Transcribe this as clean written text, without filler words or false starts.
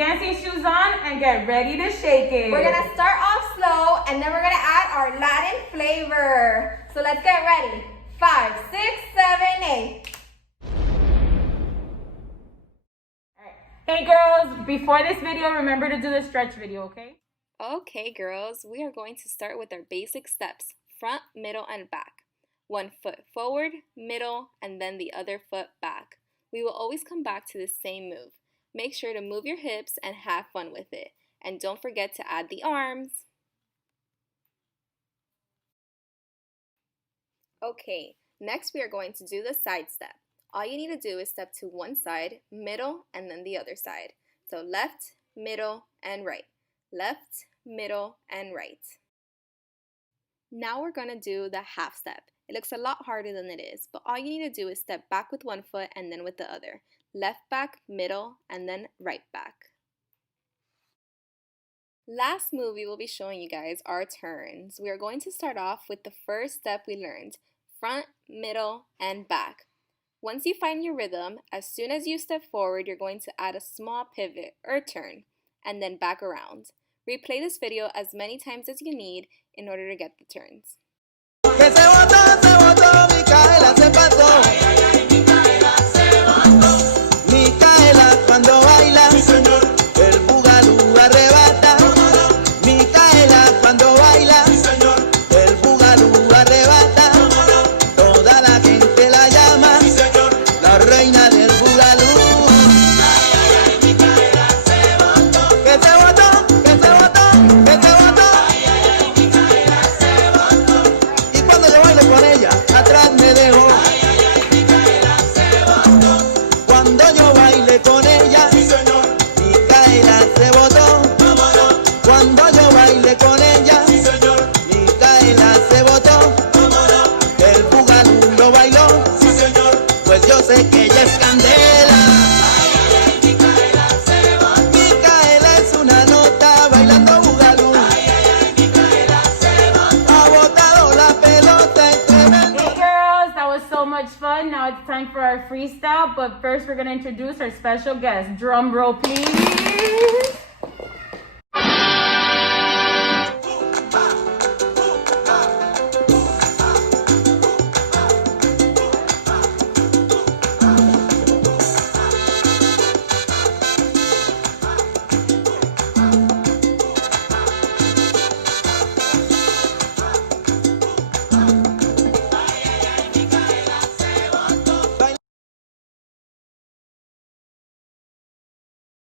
dancing shoes on and get ready to shake it. We're gonna start off slow and then we're gonna add our Latin flavor. So let's get ready. 5, 6, 7, 8. Hey girls, before this video, remember to do the stretch video, okay? Okay girls, we are going to start with our basic steps, front, middle, and back. 1 foot forward, middle, and then the other foot back. We will always come back to the same move. Make sure to move your hips and have fun with it. And don't forget to add the arms. Okay, next we are going to do the side step. All you need to do is step to one side, middle, and then the other side. So left, middle, and right. Left, middle, and right. Now we're going to do the half step. It looks a lot harder than it is, but all you need to do is step back with one foot and then with the other. Left back, middle, and then right back. Last move we will be showing you guys are turns. We are going to start off with the first step we learned, front, middle, and back. Once you find your rhythm, as soon as you step forward, you're going to add a small pivot or turn, and then back around. Replay this video as many times as you need in order to get the turns. Micaela se pasó. Micaela cuando baila, el bugalú arrebata. Micaela cuando baila, el bugalú arrebata. Toda la gente la llama la reina del bugalú. Que se botó, que se botó, que se botó. Y cuando yo baile con ella, atrás me dejó. Cuando yo baile con ella, Micaela se botó. Cuando yo baile con ella, Micaela se botó. El bugalú lo bailó, pues yo sé que ella es candela. Micaela es una nota bailando bugalú. Ha botado la pelota y tremendo. Hey girls, that was so much fun. Now it's time for our freestyle, but first we're going to introduce our special guest. Drum roll, please.